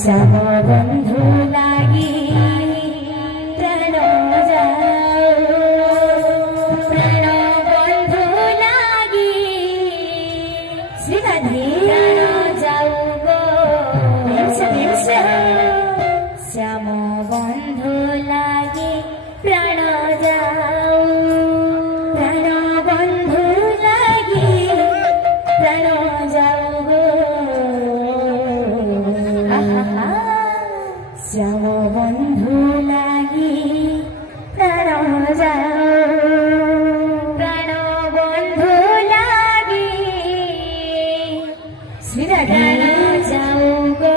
श्याम बंधु लागी प्राण जाऊ प्राण बंधु लागी श्रीराधे प्राण जाऊ गो श्याम बंधु लागी प्राण जाऊ प्राण बंधु लागी प्राण जाऊ गो श्याम बंधु लागी प्राण जाऊ प्राण बंधु लागी श्रीराधे जाऊ गो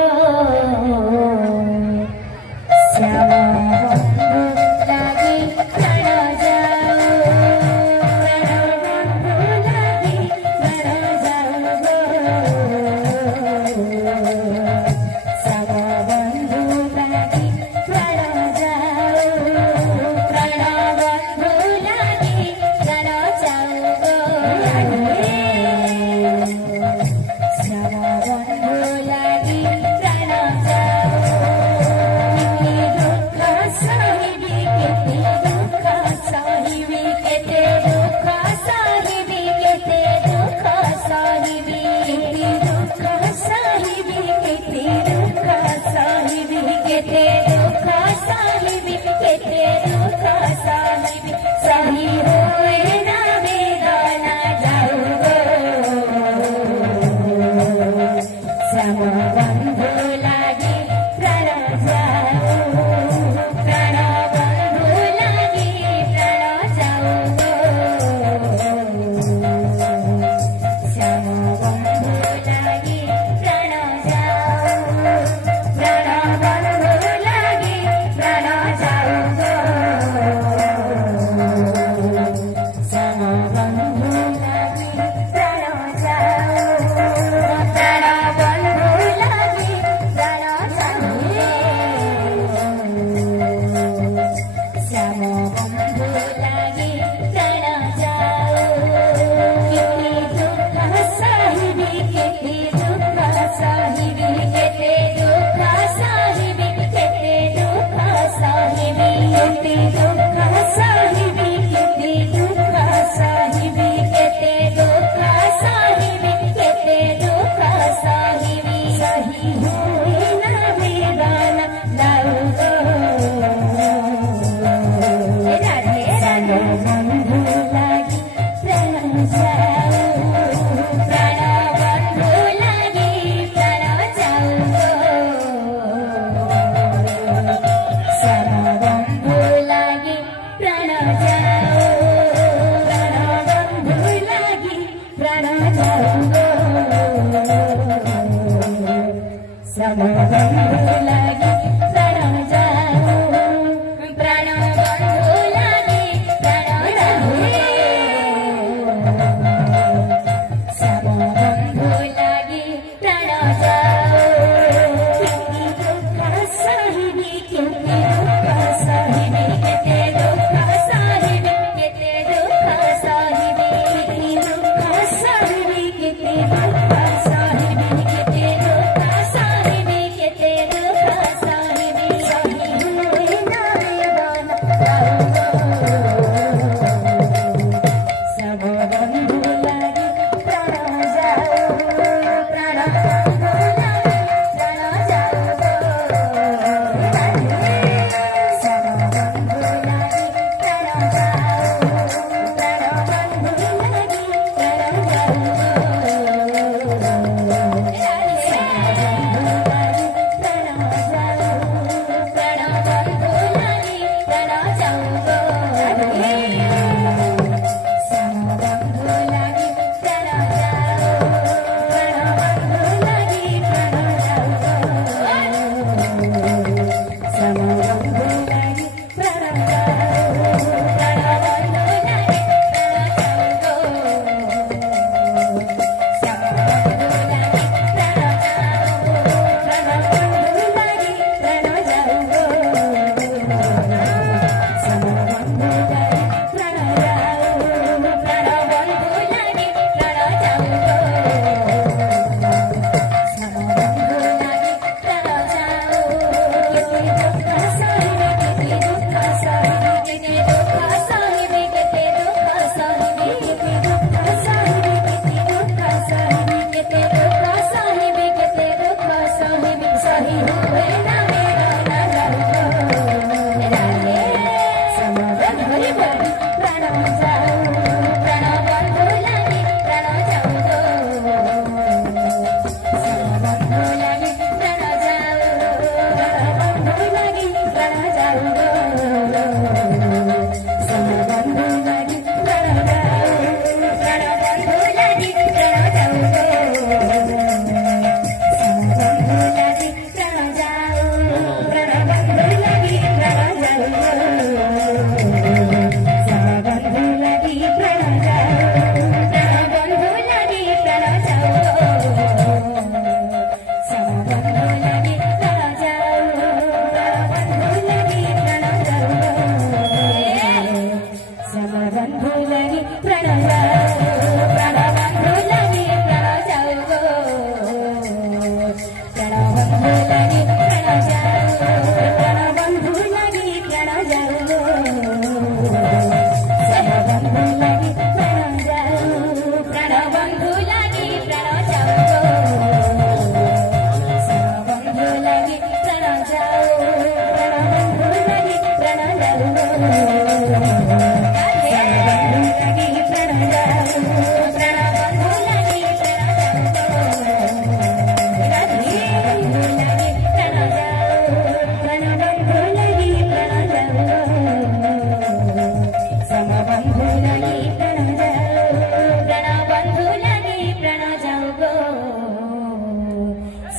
श्याम बंधु लागी प्राण जाऊ प्राण बंधु लागी प्राण जाऊ गो श्याम बंधु लागी प्राण जाऊ प्राण बंधु लागी प्राण जाऊ गो श्याम बंधु लागी प्राण जाऊ दुख साहिबी केते दुख साहिबी केते दुख साहिबी केते दुख साहिबी दुख साहिबी केते दुख साहिबी केते दुख साहिबी केते दुख साहिबी सही होए ना वेदना जाऊ गो श्याम बंधु लागी प्राण जाऊ प्राण बंधु लागी प्राण जाऊ गो श्याम बंधु लागी प्राण जाऊ प्राण बंधु लागी प्राण जाऊ गो श्याम बंधु लागी प्राण जाऊ प्राण बंधु लागी प्राण जाऊ श्याम बंधु लागी प्राण जाऊ केते दुख साहिबी केते दुख साहिबी केते दुख साहिबी केते दुख साहिबी केते दुख साहिबी केते दुख साहिबी केते दुख साहिबी केते दुख साहिबी सही होए ना वेदना जाऊ गो राधे श्याम बंधु लागी प्राण जाऊ प्राण बंधु लागी प्राण जाऊ गो श्याम बंधु लागी प्राण जाऊ प्राण बंधु लागी प्राण जाऊ गो श्याम बंधु लागी प्राण जाऊ प्राण बंधु लागी प्राण जाऊ श्याम बंधु लागी प्राण जाऊ केते दुख साहिबी केते दुख साहिबी केते दुख साहिबी केते दुख साहिबी केते दुख साहिबी केते दुख साहिबी केते दुख साहिबी केते दुख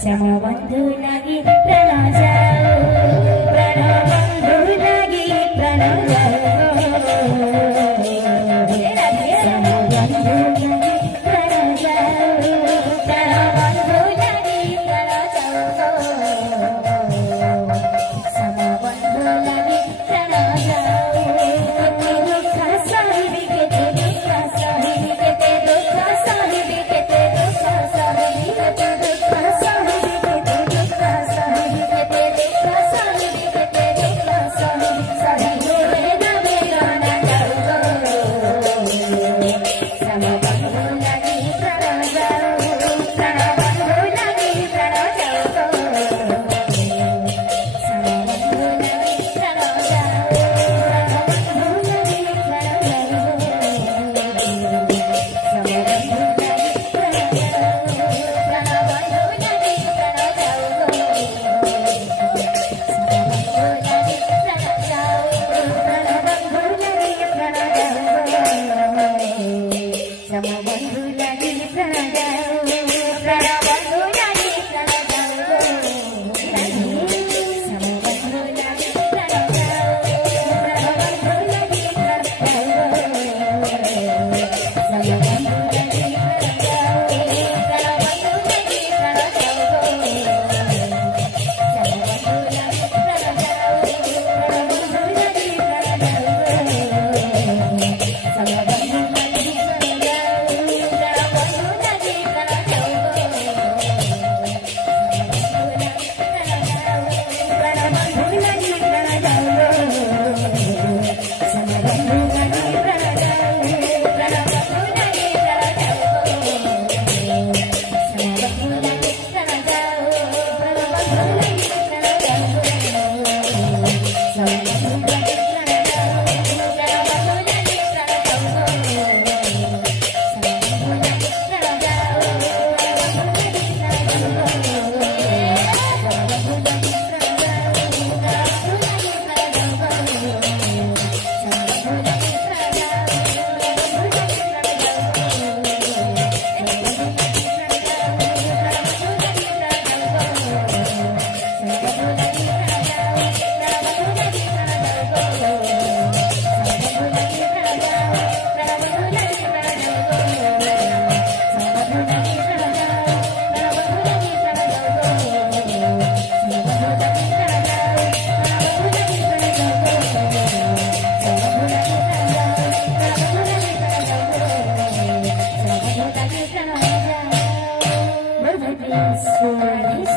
श्याम बंधु लगी प्राण जाओ प्राण बंधु लगी प्राण जाओ श्याम बंधु लगी प्राण जाओ प्राण बंधु लगी प्राण जाओ श्याम बंधु लगी प्राण जाओ दुख साहिबी के दुख साहिबी के दुख साहिबी के दुख साहिबी के दुख साहिबी के दुख साहिबी के दुख साहिबी के दुख साहिबी सही होए ना बेगाना जाओ श्याम बंधु लगी प्राण जाओ प्राण बंधु लगी प्राण जाओ श्याम बंधु लगी प्राण जाओ Sorry.